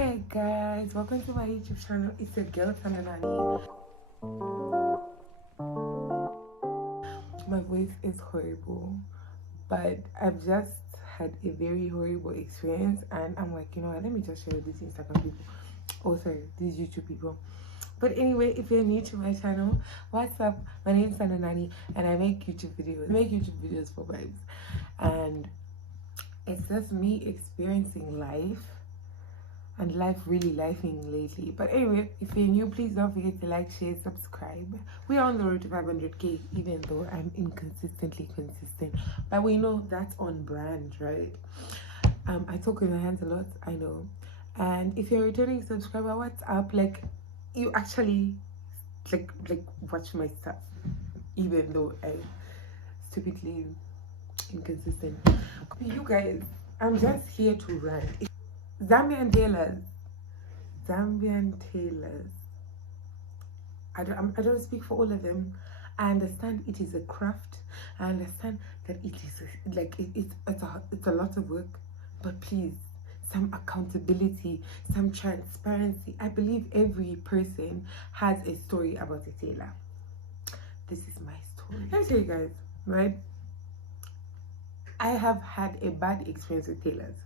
Hey guys, welcome to my YouTube channel. It's your girl Tandanani. My voice is horrible, but I've just had a very horrible experience, and I'm like, you know what, let me just share with these Instagram people. Oh, sorry, these YouTube people. But anyway, if you're new to my channel, what's up? My name is Tandanani, and I make YouTube videos. I make YouTube videos for vibes, and it's just me experiencing life. And life really lifing lately. But anyway, if you're new, please don't forget to like, share, subscribe. We're on the road to 500k, even though I'm inconsistently consistent. But we know that's on brand, right? I talk with my hands a lot, I know. And if you're a returning subscriber, what's up? Like, you actually like watch my stuff, even though I'm stupidly inconsistent. You guys, I'm just here to run. Zambian tailors. I don't speak for all of them. I understand it is a craft. I understand that it is it's a lot of work, but please, some accountability, some transparency. I believe every person has a story about a tailor. This is my story. Let me tell you guys, right? I have had a bad experience with tailors.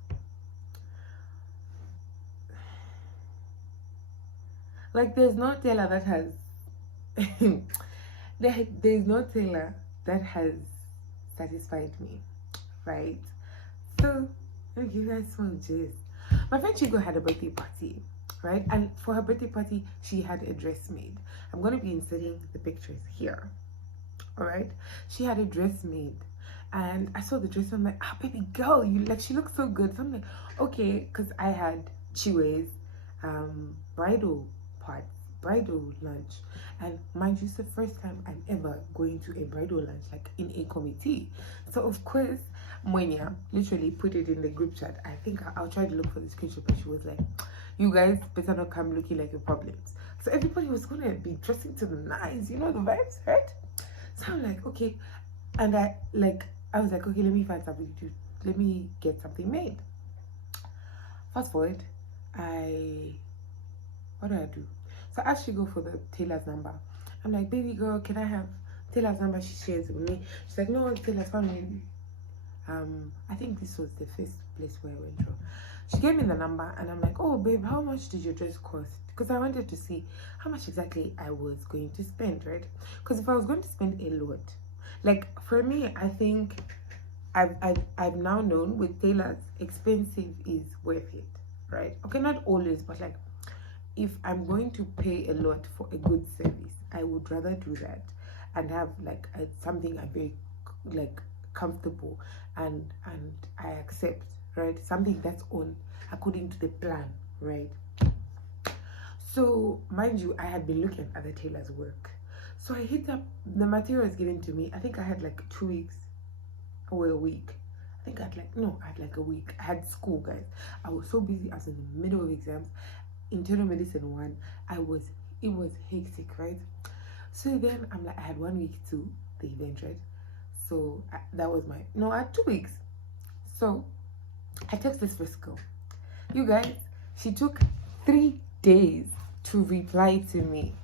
Like, there's no tailor that has there's no tailor that has satisfied me, right? So let me give you guys some gist. My friend Chigo had a birthday party, right? And for her birthday party, she had a dress made. I'm gonna be inserting the pictures here. All right, she had a dress made, and I saw the dress. I'm like, ah, baby girl, you like, she looks so good. So I'm like, okay, because I had Chiwe's bridal lunch, and mind you, it's the first time I'm ever going to a bridal lunch, like in a committee. So of course, Mwaka literally put it in the group chat. I think I'll try to look for the screenshot, but she was like, you guys better not come looking like your problems. So everybody was gonna be dressing to the nines, you know, the vibes, right? So I'm like, okay, and I was like, okay, let me find something to do, let me get something made. Fast forward, what do I do? So I actually go for the tailor's number. I'm like, baby girl, can I have tailor's number? She shares it with me. She's like, no, tailor's family. I think this was the first place where I went to. She gave me the number, and I'm like, oh babe, how much did your dress cost? Because I wanted to see how much exactly I was going to spend, right? Because if I was going to spend a lot, like for me, I think I've now known with tailors, expensive is worth it, right? Okay, not always, but like, if I'm going to pay a lot for a good service, I would rather do that and have like something I'm very like comfortable and I accept, right? Something that's on according to the plan, right? So mind you, I had been looking at other tailors' work. So I hit up the materials given to me. I think I had like 2 weeks or a week. I think I had like a week. I had school, guys. I was so busy. I was in the middle of exams. Internal medicine 1, it was hectic, right? So then I'm like, I had 1 week to the event, right? So that was I had 2 weeks. So I text this first girl, you guys, she took 3 days to reply to me,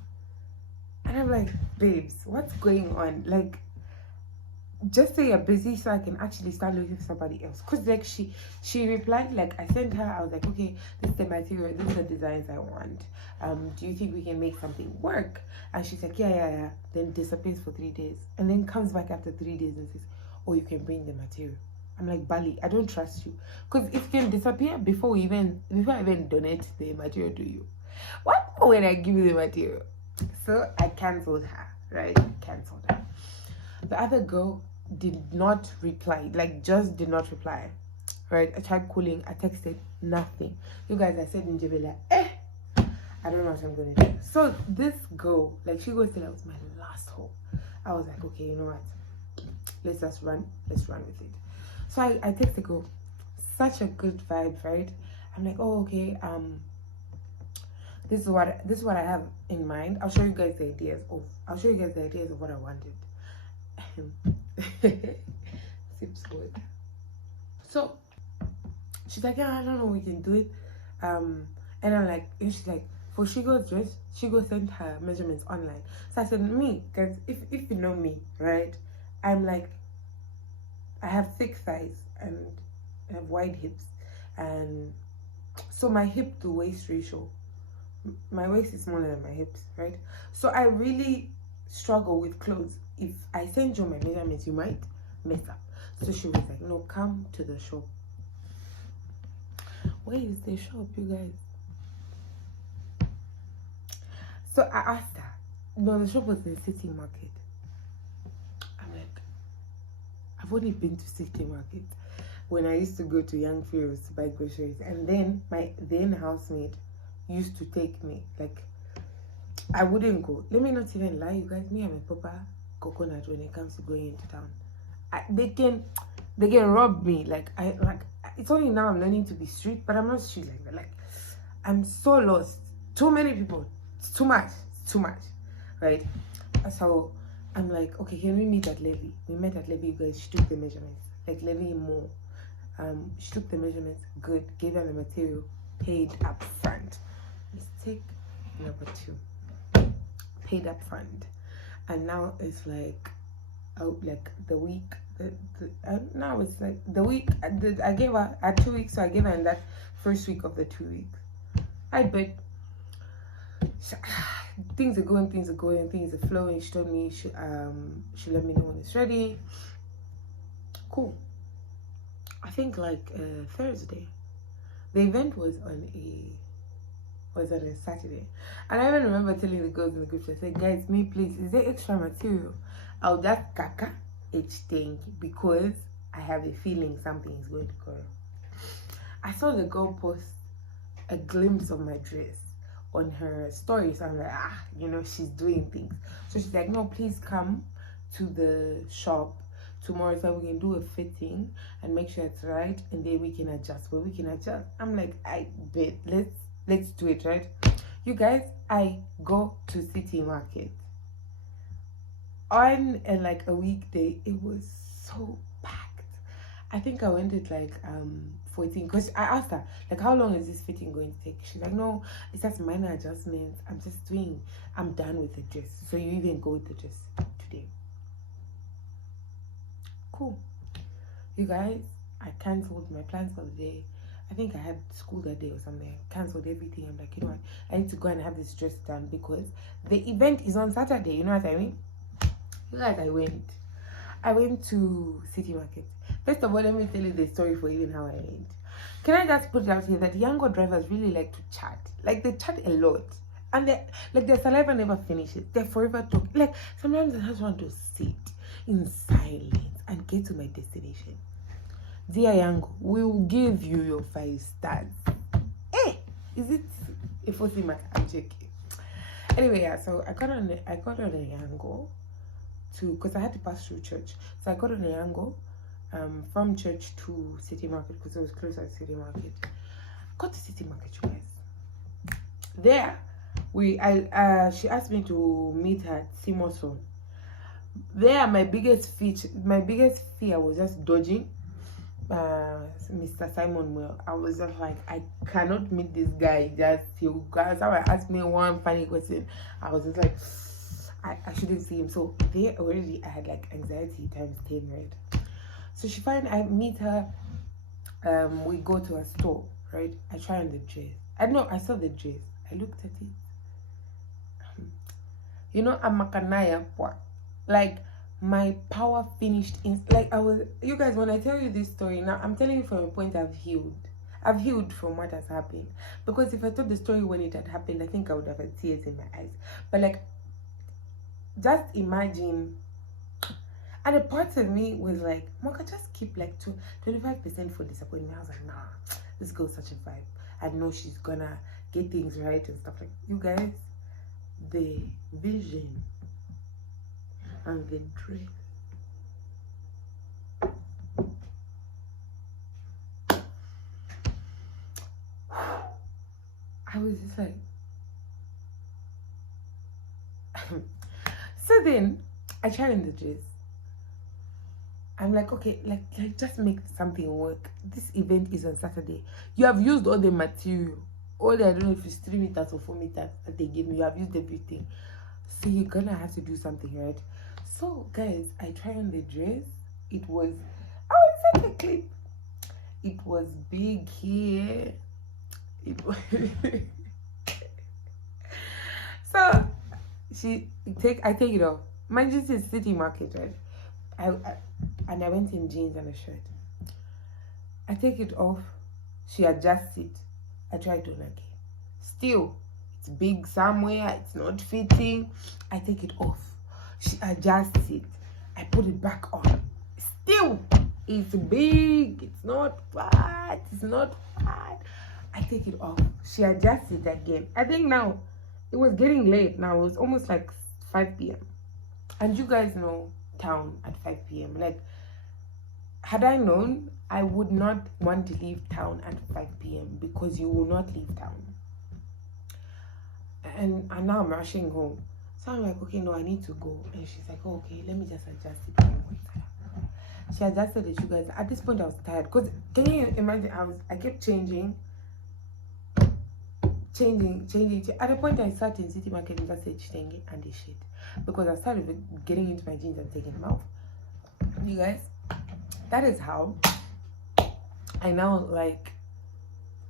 and I'm like, babes, what's going on? Like, just say you're busy so I can actually start looking for somebody else. Because like she replied, like I sent her, I was like, okay, this is the material, this is the designs I want. Do you think we can make something work? And she's like, yeah. Then disappears for 3 days, and then comes back after 3 days and says, oh, you can bring the material. I'm like, Bali, I don't trust you. Because if you can disappear before I even donate the material to you, what when I give you the material? So I cancelled her, right? Cancelled her. The other girl did not reply, like just did not reply, right? I tried calling, I texted, nothing. You guys, I said in Jebela, I don't know what I'm gonna do. So this girl, like, she goes till that was my last hope. I was like, okay, you know what, let's run with it. So I text the girl, such a good vibe, right? I'm like, oh, okay, this is what I have in mind. I'll show you guys the ideas of what I wanted. Sips So she's like, yeah, I don't know, we can do it. And I'm like, and she's like, for Shigo's dress, Shigo sent her measurements online. So I said, me, because if you know me, right, I'm like, I have thick thighs and I have wide hips, and so my hip to waist ratio, my waist is smaller than my hips, right? So I really struggle with clothes. If I send you my measurements, you might mess up. So she was like, no, come to the shop. Where is the shop, you guys? So I asked her. No, the shop was in City Market. I'm like, I've only been to City Market when I used to go to Young Pharaohs to buy groceries. And then my then housemate used to take me. Like, I wouldn't go. Let me not even lie, you guys. Me and my papa coconut when it comes to going into town. They can rob me. Like it's only now I'm learning to be street, but I'm not street like that. Like, I'm so lost. Too many people. It's too much. It's too much. Right? So I'm like, okay, can we meet at Levy? We met at Levy, you guys. She took the measurements. Like Levy more. She took the measurements, good, gave her the material, paid up front. Mistake number 2. Paid up front. And now it's like, like the week, now it's like the week, I gave her at 2 weeks, so I gave her in that first week of the 2 weeks. I bet things are going, things are flowing. She told me she'll let me know when it's ready. Cool. I think like Thursday. The event was on a Saturday, and I even remember telling the girls in the group, I said, guys, me please, is there extra material? I'll just kaka each thing because I have a feeling something is going to go. I saw the girl post a glimpse of my dress on her story, so I'm like, you know, she's doing things. So she's like, no, please come to the shop tomorrow so we can do a fitting and make sure it's right, and then we can adjust where we can adjust. I'm like, I bet, let's do it, right? You guys, I go to City Market on like a weekday. It was so packed. I think I went at like 14, because I asked her, like, how long is this fitting going to take? She's like, no, it's just minor adjustments. I'm done with the dress. So you even go with the dress today. Cool. You guys, I cancelled my plans for the day. I think I had school that day or something. I cancelled everything. I'm like, you know what? I need to go and have this dress done because the event is on Saturday. You know what I mean? You guys, I went to City Market. First of all, let me tell you the story for even how I went. Can I just put it out here that Yango drivers really like to chat? Like, they chat a lot. And they like, their saliva never finishes. They're forever talking. Like, sometimes I just want to sit in silence and get to my destination. Dear Yango, we will give you your 5 stars. Hey, is it a 40 mark? I'm joking. Anyway, yeah, so I got on a Yango because I had to pass through church. So I got on a Yango from church to City Market because it was closer to City Market. Got to City Market, you guys. There, she asked me to meet her at Simoson. There, my biggest fear was just dodging Mr. Simon Well. I was just like, I cannot meet this guy. You guys, someone asked me one funny question. I was just like, I shouldn't see him. So there already I had like anxiety times 10, right? So I meet her, we go to a store, right? I try on the dress. I saw the dress. I looked at it. You know, I'm Makanaya, like, my power finished in, like, you guys, when I tell you this story now, I'm telling you from a point I've healed from what has happened. Because if I told the story when it had happened, I think I would have had tears in my eyes. But like, just imagine, and a part of me was like, Mwaka, just keep like 25% for disappointment. I was like, nah, this girl's such a vibe. I know she's gonna get things right and stuff like that. You guys, the vision and the dress. I was just like, so then I tried on the dress. I'm like, okay, like just make something work. This event is on Saturday. You have used all the material. all I don't know if it's 3 meters or 4 meters that they give me. You have used everything, so you're gonna have to do something, right? So guys, I tried on the dress. It was, I will take a clip. It was big here. It was so I take it off. Mind you, this is city market, right? And I went in jeans and a shirt. I take it off. She adjusts it. I try to like it. Still, it's big somewhere. It's not fitting. I take it off. She adjusts it. I put it back on. Still, it's big. It's not fat. It's not fat. I take it off. She adjusts it again. I think now it was getting late. Now it was almost like 5 p.m. And you guys know town at 5 p.m. Like, had I known, I would not want to leave town at 5 p.m. because you will not leave town. And now I'm rushing home. So I'm like, okay, no, I need to go. And she's like, oh, okay, let me just adjust it. She adjusted it, you guys. At this point, I was tired. Because can you imagine, I kept changing. At a point, I sat in city market and just said, changing and this shit. Because I started getting into my jeans and taking them out. You guys, that is how I now like,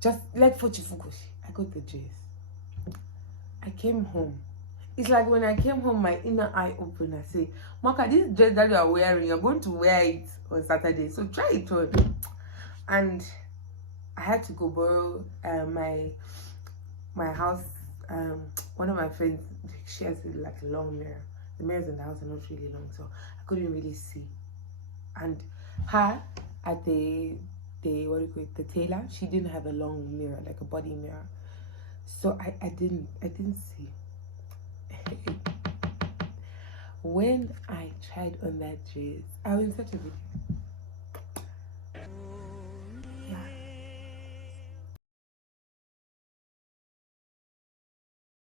just like for Chifukoshi, I got the dress. I came home. It's like when I came home, my inner eye opened. I say, Mwaka, this dress that you are wearing, you're going to wear it on Saturday. So try it on. And I had to go borrow my house. One of my friends, she has like a long mirror. The mirrors in the house are not really long, so I couldn't really see. And her at the what do you call it, the tailor, she didn't have a long mirror, like a body mirror. So I didn't see. When I tried on that dress, I was in such a video.